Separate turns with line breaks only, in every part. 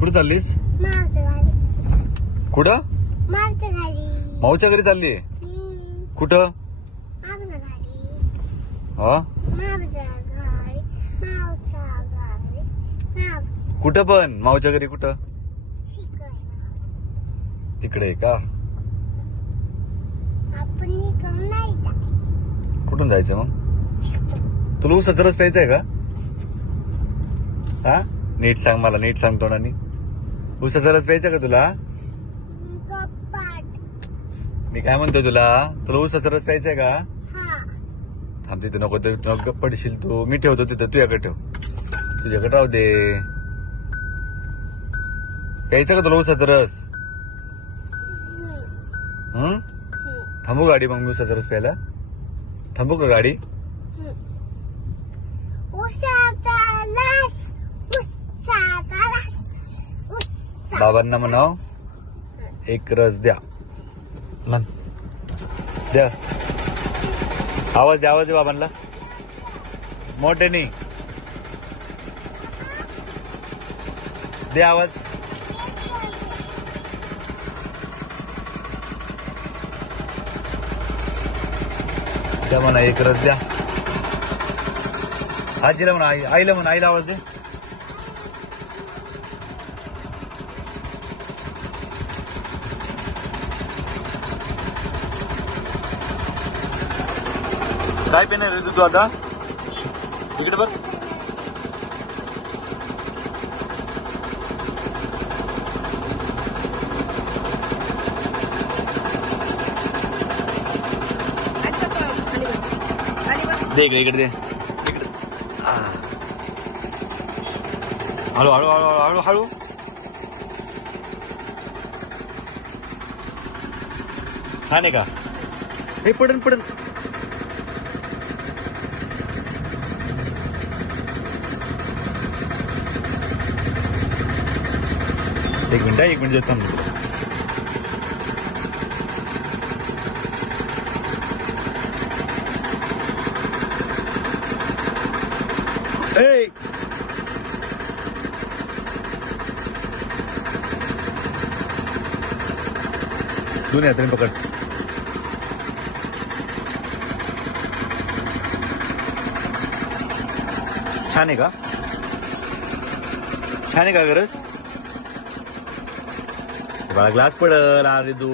कुठं चाललीस? कुठं? माऊच्या घरी चालली? कुठं? हा? कुठं पण? माऊच्या घरी कुठं? तिकडे का? कुठून जायचं मग? तुला ऊसाचा रस प्यायचा आहे का? हा? नीट सांग मला नीट सांग तोंडानी. ऊसाचा रस प्यायचा का तुला? मी काय म्हणतोय तुला? तुला ऊसाचा रस प्यायचा आहे का?
हा.
थांब तिथे नको तर गप्प पडशील तू. मी ठेवतो तिथं तुझ्याकडे ठेव. तुझ्याकडे राहू दे. प्यायचा का तुला ऊसाचा रस
हम्म,
हं? थांबू गाडी मग मी ऊसाचा रस प्यायला. थांबू का गाडी.
उसाचा रस उसाचा रस उसा
बाबांना म्हणाव एक रस द्या. म्हण द्या. आवाज द्या आवाज द्या बाबांना. मोठ्याने दे आवाज. द्या म्हणा एक रस द्या. आजीला म्हणा आई आईला म्हणा आईला आवाज दे. काय पेणार रे तू आता? इकडे बघ. दे इकडे इकडे. दे हळू हळू हळू हळू हळू. छान आहे का? हे पडन पडन. एक मिनिट हा, एक मिनिट देतो मी. ए दोन्ही हाताने पकड छान आहे का छान आहे का गरज बाळा ग्लास पडल अरे तू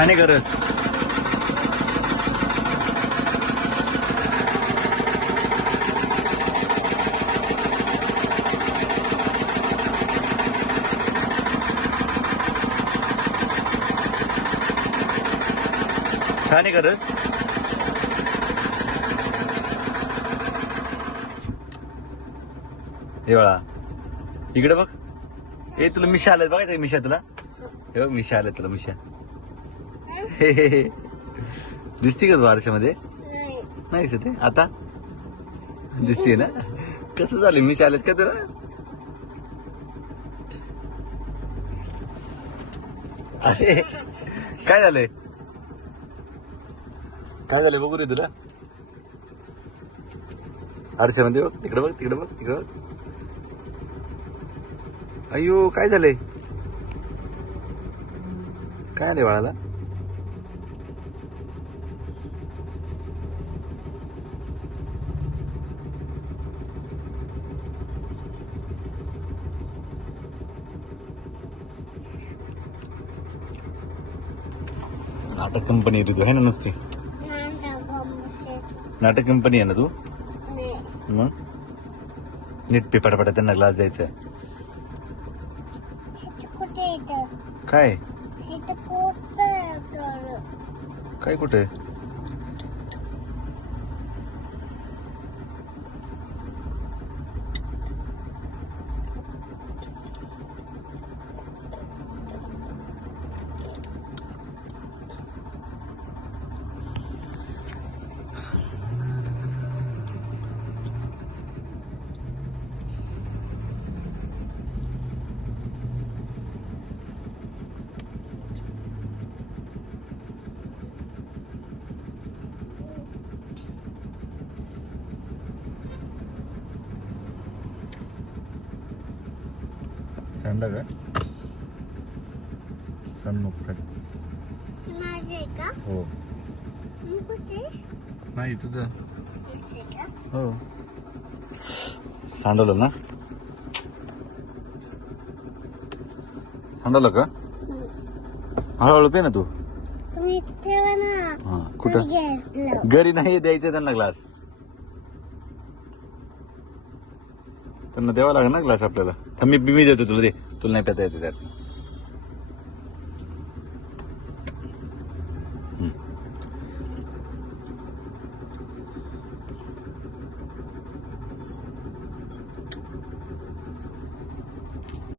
छान आहे गरज। छान आहे हे बळा इकडे बघ. ए तुला मिशा आलेत बघायचं मिशा तुला. हे बघ मिशा आलेत तुला मिशा. दिसते का तू आरशामध्ये?
नाही
ते आता? दिसते ना? कसं झालं? मी शाळेत का तुला अरे काय झालंय? काय झालंय? बघू रे तुला. आरशामध्ये बघ. तिकडे बघ तिकडे बघ तिकडे बघ. अय्यो काय झालंय? काय आले बाळाला? नाटक कंपनी तू आहे ना नुसती
नाटक
कंपनी आहे ना तू मग नीट पेपटापटा त्यांना ग्लास द्यायचा काय काय कुठे सांडला का सांड
का
हो नाही तुझं हो सांडवलं ना सांडवलं का हळूहळू पे ना तू
ठेवा ना
हा कुठं घरी नाही द्यायचं त्यांना ग्लास त्यांना द्यावा लागेल ना ग्लास आपल्याला. मी मी देतो तुला दे. तुला नाही पेता येते त्यात.